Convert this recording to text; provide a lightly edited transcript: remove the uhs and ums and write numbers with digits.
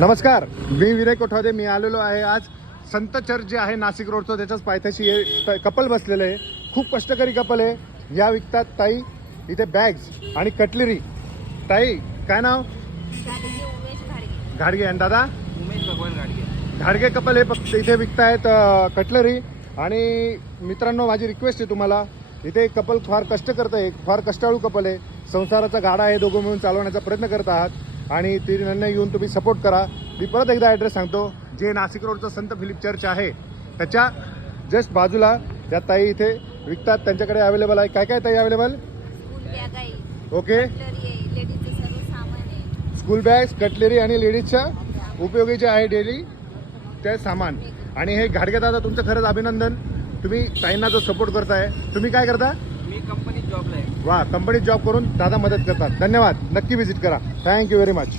नमस्कार, मी विनय कोठावदे. मी आलेलो आहे आज संत चर्च जे आहे नाशिक रोडचं त्याच्याच पायथ्याशी हे कपल बसलेलं आहे. खूप कष्टकरी कपल आहे. या विकतात ताई इथे बॅग्स आणि कटलरी. ताई काय नाव? घाडगे. आणि दादा उमेश भगवान गाडगे. घाडगे कपल हे फक्त इथे विकतायत कटलरी. आणि मित्रांनो, माझी रिक्वेस्ट आहे तुम्हाला, इथे कपल फार कष्ट करत आहे, फार कष्टाळू कपल आहे. संसाराचा गाडा आहे, दोघं मिळून चालवण्याचा प्रयत्न करत आहात आणि तिघांना येऊन तुम्ही सपोर्ट करा. मी परत एकदा ॲड्रेस सांगतो, जे नाशिक रोडचं संत फिलिप चर्च आहे त्याच्या जस्ट बाजूला त्या ताई इथे विकतात. त्यांच्याकडे अवेलेबल आहे. काय काय ताई available? Okay, school bags, cutlery आणि लेडीजच्या उपयोगीचे आहे डेली ते सामान. आणि हे घाडगे दादा, तुमचं खरंच अभिनंदन. तुम्ही ताईंना जो सपोर्ट करताय. तुम्ही काय करता? मी कंपनीत जॉबला आहे. वा, कंपनीत जॉब करून दादा मदत करतात. धन्यवाद. नक्की व्हिजिट करा. Thank you very much.